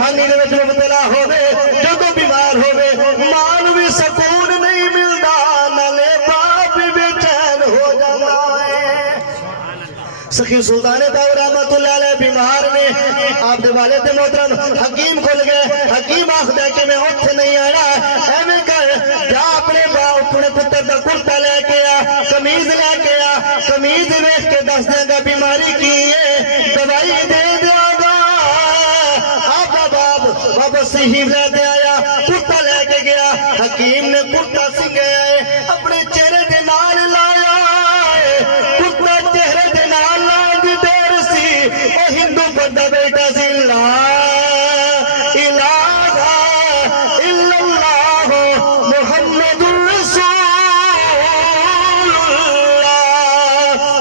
پریشانی دے وچ مبتلا ہوے جدوں بیمار ہوے ماں نوں بھی سکون نہیں ملدا نالے باپ بھی بے چین ہو جاتا ہے سخی سلطان باو رحمت اللہ علیہ بیمار نے آپ دے والد محترم حکیم کھل گئے حکیم آخدا کہ میں اوتھے نہیں آیا ایویں کر جا اپنے پتر دا کرتا لے کے آ قمیض لے کے آ قمیض ویکھ کے دس دے گا بیماری کی ہے دوائی دے دیا گا آپ کا باپ واپس صحیح لے دے آیا کرتا لے کے گیا حکیم نے کرتا سنگیا ہے اپنے چہرے دے نال لایا کرتا چہرے دے نال لا دی دیر سی او ہندو بندہ بیٹا سی لا الہ الا اللہ محمد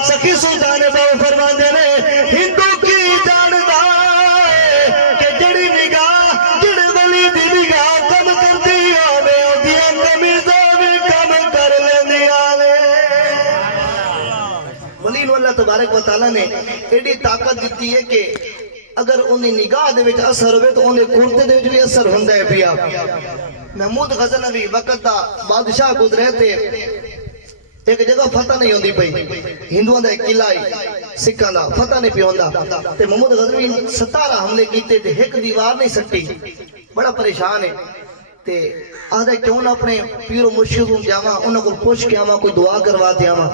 سخی سلطان باو فرماندے نے ہندو کی جاندا ہے کہ جڑی نگاہ جڑے ولی دی نگاہ کم کردی ہوے اودیاں قمیضاں وی کم کر لیندیاں نے ولی نو اللہ تبارک و تعالی نے ایڈی طاقت دتی ہے کہ اگر انہیں نگاہ دے وچ اثر ہوئے تو انہیں کرتے دے وچ بھی اثر ہوندا ہے پیا محمود غزنوی وقت دا بادشاہ گزرے تھے ایک جگہ فتح نہیں ہوندی پئی ہندوؤں دا ایک قلعہ سکھاں دا فتح نہیں پیا ہوندا تے محمود غزنوی 17 حملے کیتے تے ایک دیوار نہیں سٹی بڑا پریشان ہے تے آدھا کیوں نہ اپنے پیر و مرشد کو جاواں انہاں کو پوچھ کے آواں کوئی دعا کروا دے آواں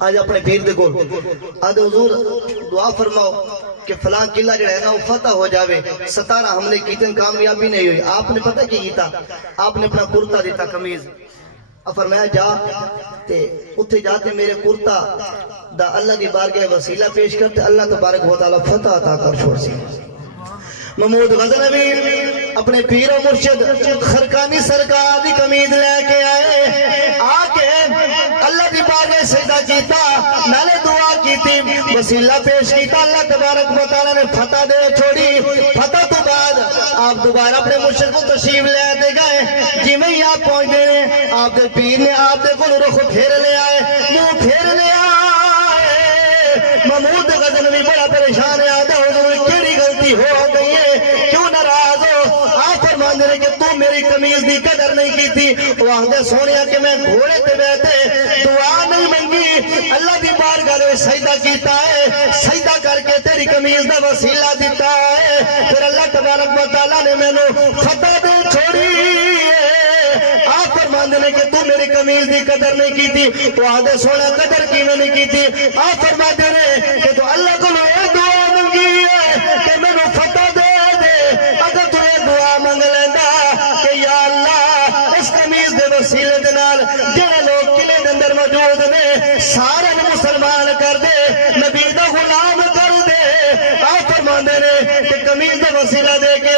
آج اپنے پیر دے کول آدھے حضور دعا فرماؤ کہ فلاں قلعہ جڑا ہے نا وہ فتح ہو جاوے 17 حملے کیتے کامیابی نہیں ہوئی آپ نے پتہ کی کیتا آپ نے اپنا کرتا دیتا قمیض فرمایا جا تے اتھے جاتے میرے کرتا دا اللہ دی بارگاہ وسیلہ پیش کرتے اللہ تبارک و تعالی فتح عطا کر چھوڑ سی محمود غزنوی اپنے پیر و مرشد خرقانی سرکار دی قمیض لے کے آئے آکے اللہ دی بارگاہ سجدہ کیتا نالے دعا کیتی وسیلہ پیش کیتا اللہ تبارک و تعالی نے فتح دے چھوڑی فتح تو بعد آپ دوبارہ اپنے مرشد کو تشریف لے دے گئے جی میں ہی آپ پہنچ دے رہے آپ دے پیر نے آپ دے کو رخ پھیر لے آئے منہ پھیر لے آئے محمود غزنوی بڑا پریشان ہے آدھا حضور کیڑی غلطی ہو گئی ہے کیوں ناراض ہو آپ فرماندے رہے کہ تو میری قمیض دی قدر نہیں کی تھی وہ آدھے سونیا کہ میں گھوڑے تے بیٹھے دعا نہیں منگی اللہ دی بارگاہ میں سجدہ کیتا ہے سجدہ کر کے تیری قمیض دا وسیلہ دیتا ہے پھر اللہ تبارک و تعالی نے میں فتح دے چھوڑی آپ فرماندے نے کہ تو میری قمیض دی قدر نہیں کی تھی وہ آدھے سونا قدر کی نہیں کی تھی آپ فرماندے نے کہ تو اللہ کو یہ دعا منگی ہے کہ میں نے فتح دے دے اگر تو یہ دعا منگ لیندہ کہ یا اللہ اس قمیض دے وسیلے دے نال جنہیں لوگ قلعے دے اندر موجود نے سارے مسلمان کر دے نبی دا غلام کر دے آپ فرماندے نے کہ قمیض دے وسیلہ دے کے